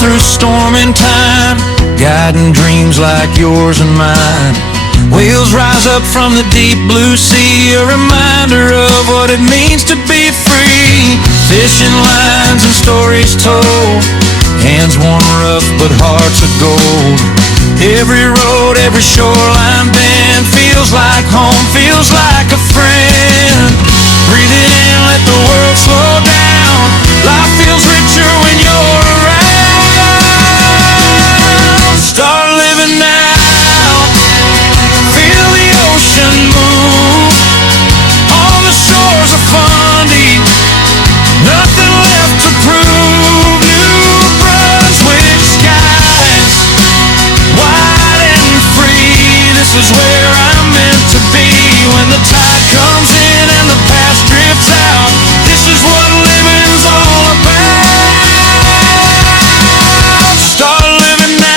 through storm and time, guiding dreams like yours and mine. Whales rise up from the deep blue sea, a reminder of what it means to be free. Fishing lines and stories told, hands worn rough but hearts of gold. Every road, every shoreline bend feels like home, feels like a friend. Breathe it in, let the world slow down. Life feels richer when you're around. Start living now. Feel the ocean move on the shores of Fundy. Nothing left to prove. New Brunswick skies, wide and free. This is where I'm meant to be. When the tide comes in and the past drifts out, this is what living's all about. Start living now.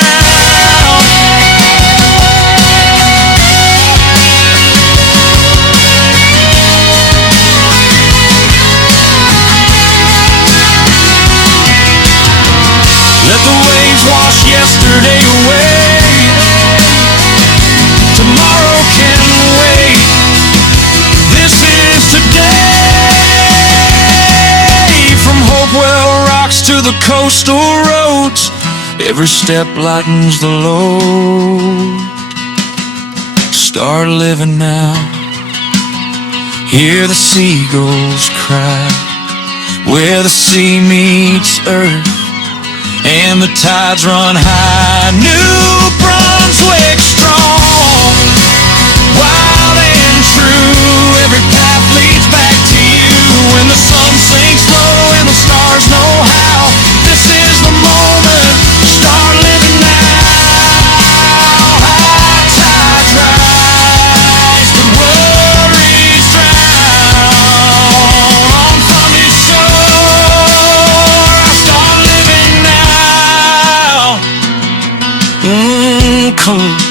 Let the waves wash yesterday away. Tomorrow can wait. This is today. From Hopewell Rocks to the coastal roads, every step lightens the load. Start living now. Hear the seagulls cry where the sea meets earth and the tides run high. New Brunswick strong, wild and true. Every path leads back to you. When the sun sinks low and the stars know how, this is the moment. Start living now. High tides rise, but worries drown. On Fundy shore, I start living now. Cold.